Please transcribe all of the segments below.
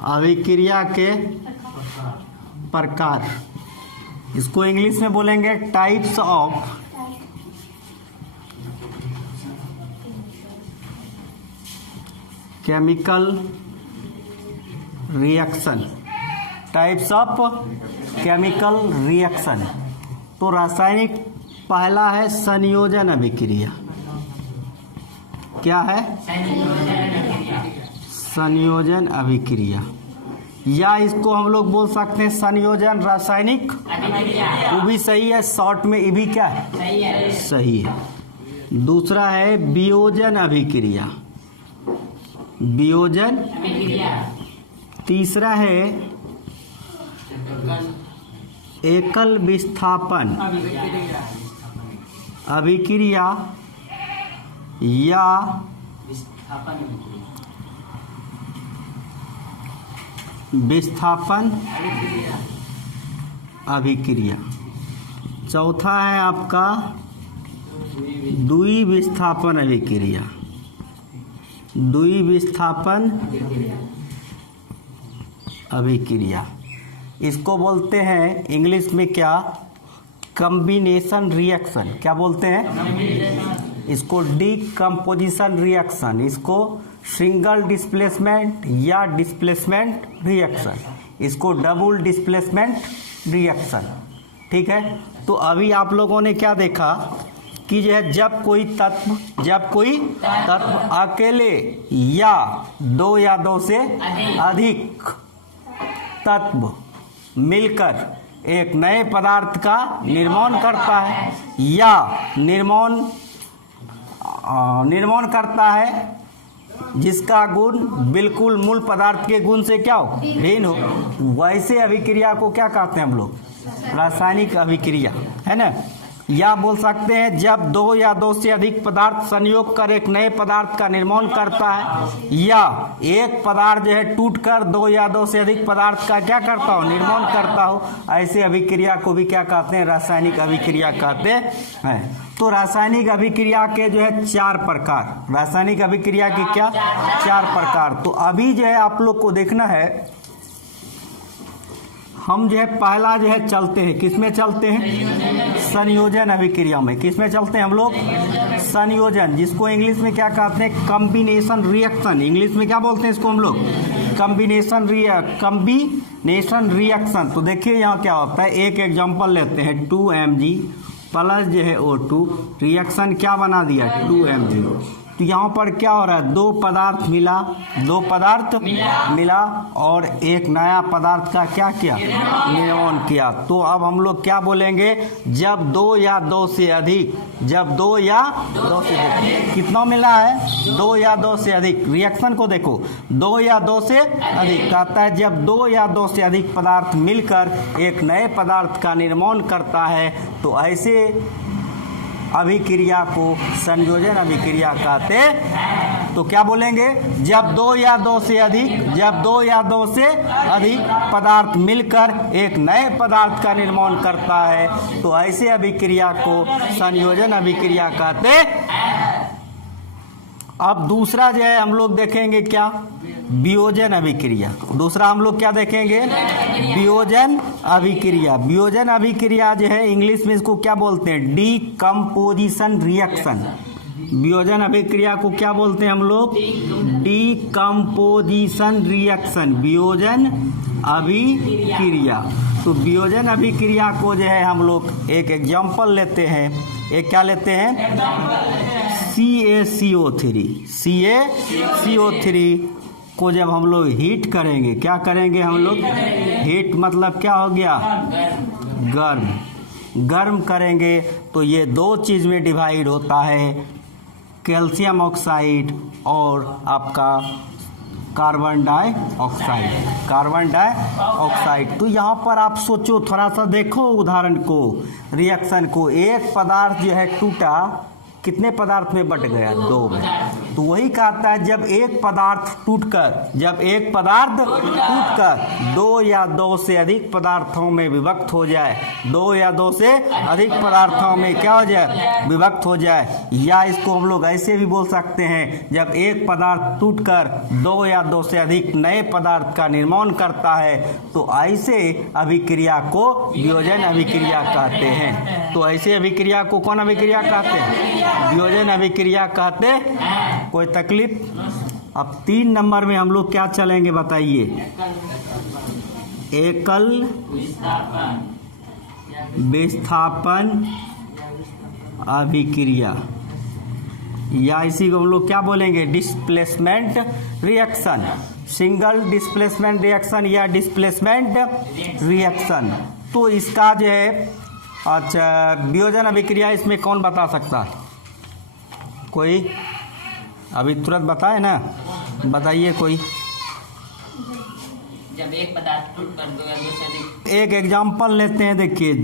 अभिक्रिया के प्रकार, इसको इंग्लिश में बोलेंगे types of chemical reaction. Types of chemical reaction. तो रासायनिक पहला है संयोजन अभिक्रिया। क्या है? संयोजन अभिक्रिया, या इसको हम लोग बोल सकते हैं संयोजन रासायनिक। वो भी सही है, शॉर्ट में ये भी क्या है? सही है। दूसरा है वियोजन अभिक्रिया। वियोजन। तीसरा है एकल विस्थापन अभिक्रिया या विस्थापन अभिक्रिया। चौथा है आपका द्विविस्थापन अभिक्रिया। द्विविस्थापन अभिक्रिया, इसको बोलते हैं इंग्लिश में क्या? Combination reaction. क्या बोलते हैं इसको? Decomposition reaction. इसको सिंगल डिस्प्लेसमेंट या डिस्प्लेसमेंट रिएक्शन। इसको डबल डिस्प्लेसमेंट रिएक्शन। ठीक है। तो अभी आप लोगों ने क्या देखा कि जो है जब कोई तत्व अकेले या दो से अधिक तत्व मिलकर एक नए पदार्थ का निर्माण करता है या निर्माण करता है जिसका गुण बिल्कुल मूल पदार्थ के गुण से क्या हो? भिन्न हो, वैसे अभिक्रिया को क्या कहते हैं हम लोग? रासायनिक अभिक्रिया, है ना। या बोल सकते हैं जब दो या दो से अधिक पदार्थ संयोग कर एक नए पदार्थ का निर्माण करता है, या एक पदार्थ जो है टूटकर दो या दो से अधिक पदार्थ का क्या करता हो? निर्माण करता हो। ऐसे अभिक्रिया को भी क्या कहते हैं? रासायनिक अभिक्रिया कहते हैं। तो रासायनिक अभिक्रिया के जो है 4 प्रकार। रासायनिक अभिक्रिया के क्या? 4 प्रकार। तो अभी जो है आप लोग को देखना है, हम जो है पहला जो है चलते हैं, किसमें चलते हैं? संयोजन अभिक्रिया में। किसमें चलते हैं हम लोग? संयोजन, जिसको इंग्लिश में क्या कहते हैं? Combination reaction. इंग्लिश में क्या बोलते हैं इसको हम लोग? Combination reaction. तो देखिए यहाँ क्या होता है, एक एग्जांपल लेते हैं। 2Mg प्लस जो है O2 रिएक्शन क्या बना दिया? 2Mg। तो यहाँ पर क्या हो रहा है? दो पदार्थ मिला और एक नया पदार्थ का क्या किया? निर्माण किया। तो अब हम लोग क्या बोलेंगे? जब दो या दो से अधिक कितना मिला है? 2 या 2 से अधिक। रिएक्शन को देखो, 2 या 2 से अधिक कहता है जब 2 या 2 से अधिक पदार्थ मिलकर एक नए पदार्थ का निर्माण करता है, तो ऐसे अभिक्रिया को संयोजन अभिक्रिया कहते हैं। तो क्या बोलेंगे? जब 2 या 2 से अधिक पदार्थ मिलकर एक नए पदार्थ का निर्माण करता है, तो ऐसे अभिक्रिया को संयोजन अभिक्रिया कहते हैं। अब दूसरा जो है हम लोग देखेंगे क्या? वियोजन अभिक्रिया। दूसरा हम लोग क्या देखेंगे? वियोजन अभिक्रिया। वियोजन अभिक्रिया जो है इंग्लिश में इसको क्या बोलते हैं? Decomposition reaction. वियोजन अभिक्रिया को क्या बोलते हैं हम लोग? Decomposition reaction. वियोजन अभिक्रिया। तो वियोजन अभिक्रिया को जो है हम लोग एक एग्जांपल लेते हैं। एक क्या लेते हैं? CaCO3 को जब हम लोग हीट करेंगे, क्या करेंगे हम लोग? हीट मतलब क्या हो गया? गर्म करेंगे तो ये 2 चीज में डिवाइड होता है, कैल्शियम ऑक्साइड और आपका कार्बन डाइऑक्साइड। तो यहाँ पर आप सोचो, थोड़ा सा देखो उदाहरण को, रिएक्शन को। एक पदार्थ जो है टूटा, कितने पदार्थ में बट गया? 2 में। तो वही कहता है जब एक पदार्थ टूटकर दो या दो से अधिक पदार्थों में विभक्त हो जाए, दो या दो से अधिक पदार्थों में क्या हो जाए, विभक्त हो जाए। या इसको हम लोग ऐसे भी बोल सकते हैं जब एक पदार्थ टूटकर दो या दो से अधिक नए पदार्थ का निर्माण करता है तो ऐसे अभिक्रिया को वियोजन अभिक्रिया कहते हैं। तो ऐसे अभिक्रिया को कौन अभिक्रिया कहते हैं, वियोजन अभिक्रिया कहते हैं। कोई तकलीफ? अब 3 नंबर में हम लोग क्या चलेंगे बताइए, एकल विस्थापन अभिक्रिया, या इसी को हम लोग क्या बोलेंगे, displacement reaction, single displacement reaction या डिस्प्लेसमेंट रिएक्शन। तो इसका जो है अच्छा वियोजन अभिक्रिया इसमें कौन बता सकता है, कोई अभी तुरंत बताए ना, बताइए कोई। जब एक पदार्थ टूटकर दो या दो से अधिक, एक एग्जांपल लेते हैं, देखिए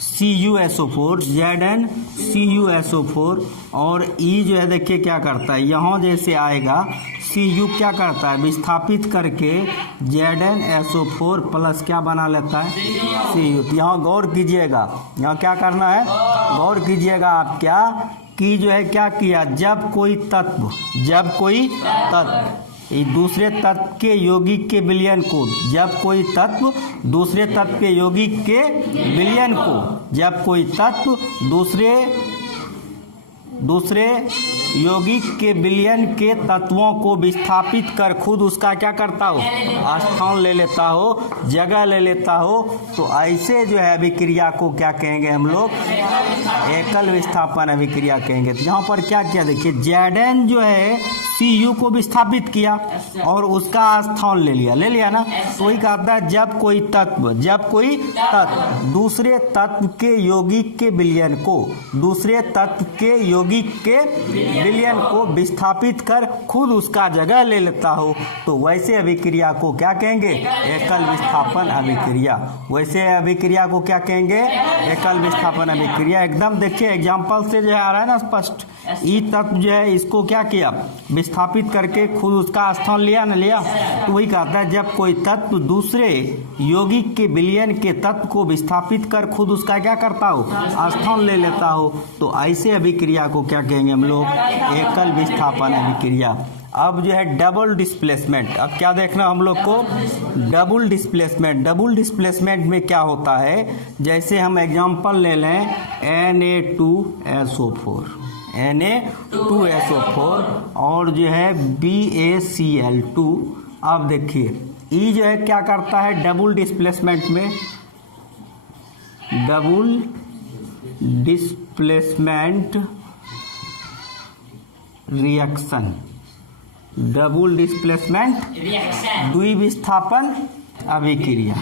ZnCuSO4 और E जो है देखिए क्या करता है, यहाँ जैसे आएगा Cu क्या करता है, विस्थापित करके ZnSO4 प्लस क्या बना लेता है, Cu। तो यहाँ गौर कीजिएगा, यहाँ क्या करना है, गौर कीजिएगा आप क्या कि जो है क्या किया, जब कोई तत्व एक दूसरे तत्व के यौगिक के विलयन को, जब कोई तत्व दूसरे तत्व के यौगिक के विलयन को, जब कोई तत्व दूसरे यौगिक के विलयन के तत्वों को विस्थापित कर खुद उसका क्या करता हो, स्थान ले लेता हो, जगह ले लेता हो, तो ऐसे जो है अभिक्रिया को क्या कहेंगे हम लोग, एकल विस्थापन अभिक्रिया कहेंगे। तो यहाँ पर क्या किया देखिए, Zn जो है Cu को विस्थापित किया और उसका स्थान ले लिया ना। तो वही कहता है जब कोई तत्व दूसरे तत्व के यौगिक के विलयन को, दूसरे तत्व के यौगिक के विलयन को विस्थापित कर खुद उसका जगह ले लेता हो, तो वैसे अभिक्रिया को क्या कहेंगे, एकल विस्थापन अभिक्रिया। वैसे अभिक्रिया को क्या कहेंगे, एकल विस्थापन अभिक्रिया। एकदम देखिए एग्जाम्पल से जो है आ रहा है ना स्पष्ट। ई तत्व जो है इसको क्या किया, विस्थापित करके खुद उसका स्थान लिया ना लिया। तो वही कहता है जब कोई तत्व दूसरे यौगिक के विलयन के तत्व को विस्थापित कर खुद उसका क्या करता हो, स्थान ले लेता हो, तो ऐसे अभिक्रिया को क्या कहेंगे हम लोग, एकल विस्थापन अभिक्रिया। अब जो है डबल डिस्प्लेसमेंट, अब क्या देखना हम लोग को, डबल डिस्प्लेसमेंट। डबल डिस्प्लेसमेंट में क्या होता है, जैसे हम एग्जांपल ले लें Na2SO4 और जो है BaCl2। अब देखिए E जो है क्या करता है, डबल डिस्प्लेसमेंट में, double displacement reaction, double displacement द्विविस्थापन अभिक्रिया,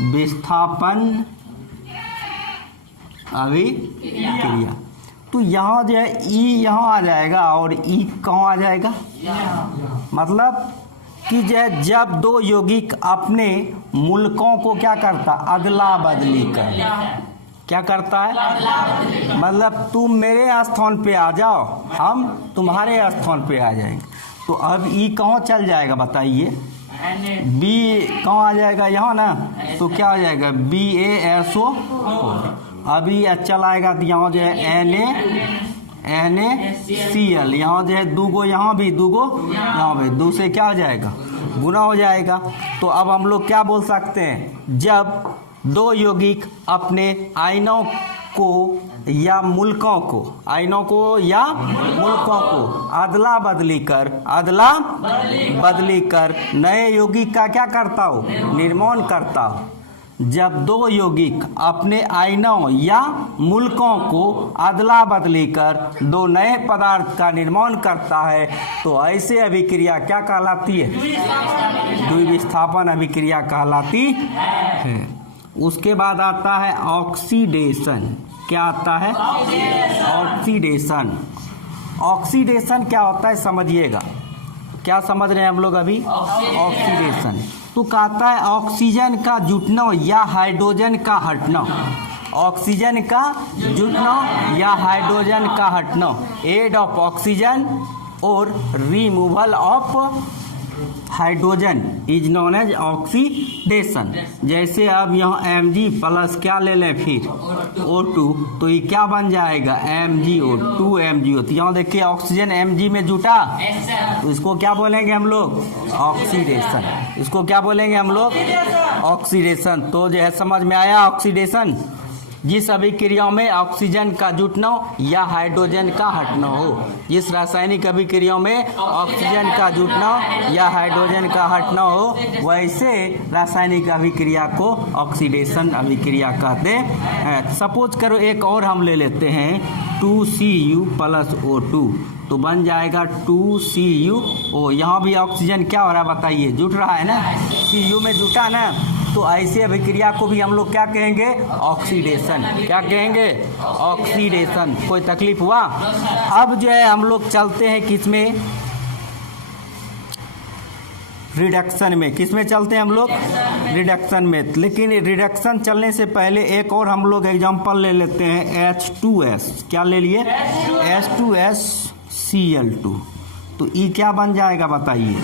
द्विविस्थापन अभिक्रिया। तो यहाँ जो है E यहाँ आ जाएगा और E कहाँ आ जाएगा, मतलब कि जब दो यौगिक अपने मूलकों को क्या करता, अदला बदली कर, क्या करता है, मतलब तुम मेरे स्थान पे आ जाओ, हम तुम्हारे स्थान पे आ जाएंगे। तो अब E कहाँ चल जाएगा बताइए, B कहाँ आ जाएगा, यहाँ ना, तो क्या हो जाएगा BaSO4। अभी चल आएगा तो यहाँ जो है NaCl, यहाँ जो है दूगो यहाँ भी, दूगो यहाँ भी, दो से क्या हो जाएगा, गुना हो जाएगा। तो अब हम लोग क्या बोल सकते हैं, जब दो यौगिक अपने आयनों को या मूलकों को, आयनों को या मूलकों को अदला बदली कर नए यौगिक का क्या करता हो, निर्माण करता हो। जब दो यौगिक अपने आयनों या मूलकों को अदला बदली कर दो नए पदार्थ का निर्माण करता है, तो ऐसे अभिक्रिया क्या कहलाती है, द्विविस्थापन अभिक्रिया कहलाती है। उसके बाद आता है ऑक्सीडेशन। क्या आता है, ऑक्सीडेशन। ऑक्सीडेशन क्या होता है समझिएगा, क्या समझ रहे हैं हम लोग अभी, ऑक्सीडेशन। तो कहता है ऑक्सीजन का जुटना या हाइड्रोजन का हटना, ऑक्सीजन का जुटना या हाइड्रोजन का हटना। एड ऑफ ऑक्सीजन और removal of hydrogen is known as oxidation. जैसे अब यहाँ Mg प्लस क्या ले लें फिर O2, तो ये क्या बन जाएगा MgO2 MgO। तो यहाँ देखिए ऑक्सीजन Mg में जुटा, तो इसको क्या बोलेंगे हम लोग ऑक्सीडेशन। इसको क्या बोलेंगे हम लोग ऑक्सीडेशन। तो जो है समझ में आया ऑक्सीडेशन, जिस अभिक्रियाओं में ऑक्सीजन का जुटना या हाइड्रोजन का हटना हो। जिस रासायनिक अभिक्रियाओं में ऑक्सीजन का जुटना या हाइड्रोजन का हटना हो, वैसे रासायनिक अभिक्रिया को ऑक्सीडेशन अभिक्रिया कहते हैं। सपोज करो एक और हम ले लेते हैं 2Cu प्लस O2, तो बन जाएगा 2CuO। यहाँ भी ऑक्सीजन क्या हो रहा है बताइए, जुट रहा है ना, Cu में जुटा ना। तो ऐसी अभिक्रिया को भी हम लोग क्या कहेंगे ऑक्सीडेशन। क्या कहेंगे ऑक्सीडेशन। कोई तकलीफ हुआ? अब जो है हम लोग चलते हैं किसमें रिडक्शन में। किसमें चलते हैं हम लोग रिडक्शन में। लेकिन रिडक्शन चलने से पहले एक और हम लोग एग्जांपल ले लेते हैं H2S। क्या ले लिए H2SCl2। तो ये क्या बन जाएगा बताइए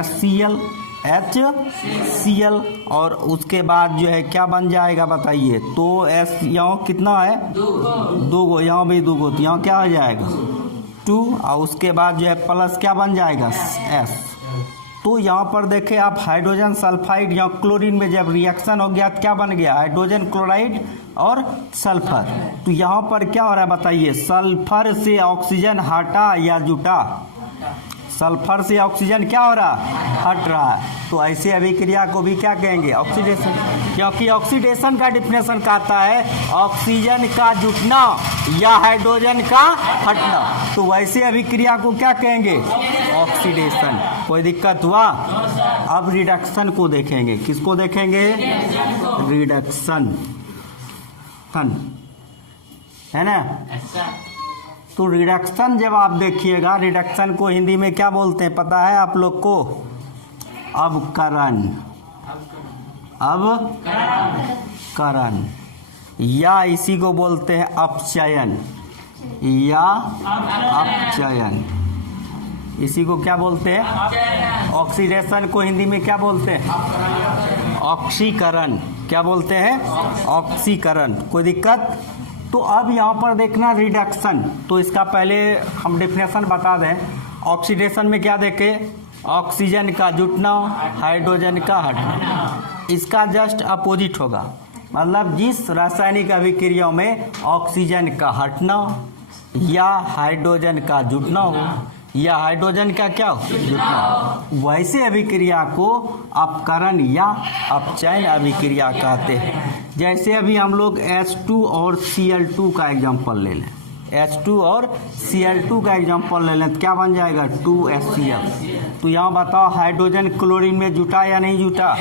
HCl HCl और उसके बाद जो है क्या बन जाएगा बताइए। तो S यहाँ कितना है दो गो, यहाँ भी 2 गो, तो यहाँ क्या हो जाएगा 2 और उसके बाद जो है प्लस क्या बन जाएगा S। तो यहाँ पर देखें आप हाइड्रोजन सल्फाइड यहाँ क्लोरीन में जब रिएक्शन हो गया तो क्या बन गया हाइड्रोजन क्लोराइड और सल्फर। तो यहाँ पर क्या हो रहा है बताइए सल्फर से ऑक्सीजन हटा या जुटा। सल्फर से ऑक्सीजन क्या हो रहा हट रहा है। तो ऐसे अभिक्रिया को भी क्या कहेंगे ऑक्सीडेशन। क्योंकि ऑक्सीडेशन का डिफिनेशन कहता है ऑक्सीजन का जुटना या हाइड्रोजन का हटना। तो वैसे अभिक्रिया को क्या कहेंगे ऑक्सीडेशन। कोई दिक्कत हुआ? अब रिडक्शन को देखेंगे। किसको देखेंगे रिडक्शन है ना। तो रिडक्शन जब आप देखिएगा, रिडक्शन को हिंदी में क्या बोलते हैं पता है आप लोग को अवकरण या इसी को बोलते हैं अपचयन या अपचयन। इसी को क्या बोलते हैं ऑक्सीडेशन को हिंदी में क्या बोलते हैं ऑक्सीकरण। क्या बोलते हैं ऑक्सीकरण। कोई दिक्कत? तो अब यहाँ पर देखना रिडक्शन। तो इसका पहले हम डिफिनेशन बता दें। ऑक्सीडेशन में क्या देखें ऑक्सीजन का जुटना हाइड्रोजन का हटना। इसका जस्ट अपोजिट होगा। मतलब जिस रासायनिक अभिक्रियाओं में ऑक्सीजन का हटना या हाइड्रोजन का जुटना हो या हाइड्रोजन का क्या हो जुटना, वैसे अभिक्रिया को अपकरण या अपचयन अभिक्रिया कहते हैं। जैसे अभी हम लोग H2 और Cl2 का एग्जांपल ले लें। H2 और Cl2 का एग्जांपल ले लें तो क्या बन जाएगा 2HCl। तो यहाँ बताओ हाइड्रोजन क्लोरीन में जुटा या नहीं जुटा।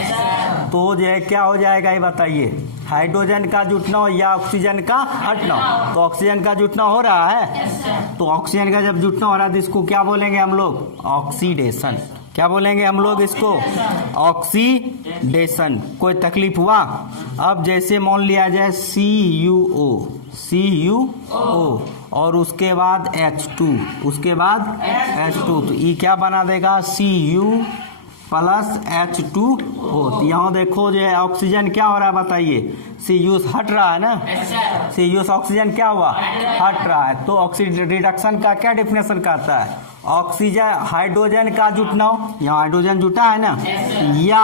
तो जो है क्या हो जाएगा ये बताइए हाइड्रोजन का जुटना या ऑक्सीजन का हटना। तो ऑक्सीजन का जुटना हो रहा है। तो ऑक्सीजन का जब जुटना हो रहा है तो इसको क्या बोलेंगे हम लोग ऑक्सीडेशन। क्या बोलेंगे हम लोग इसको ऑक्सीडेशन। कोई तकलीफ हुआ? अब जैसे मान लिया जाए CuO और उसके बाद H2 उसके बाद H2, तो ये क्या बना देगा Cu प्लस H2O। तो यहाँ देखो जो है ऑक्सीजन क्या हो रहा है बताइए Cu हट रहा है ना। Cu ऑक्सीजन क्या हुआ हट रहा है। तो ऑक्सीजन रिडक्शन का क्या डिफिनेशन कहता है ऑक्सीजन हाइड्रोजन का जुटना, यहाँ हाइड्रोजन जुटा है ना, या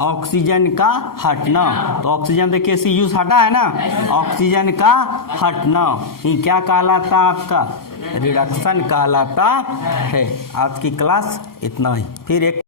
ऑक्सीजन का हटना। तो ऑक्सीजन देखिए Cu हटा है ना, ऑक्सीजन का हटना ये क्या कहलाता है आपका रिडक्शन कहलाता है। आज की क्लास इतना ही। फिर एक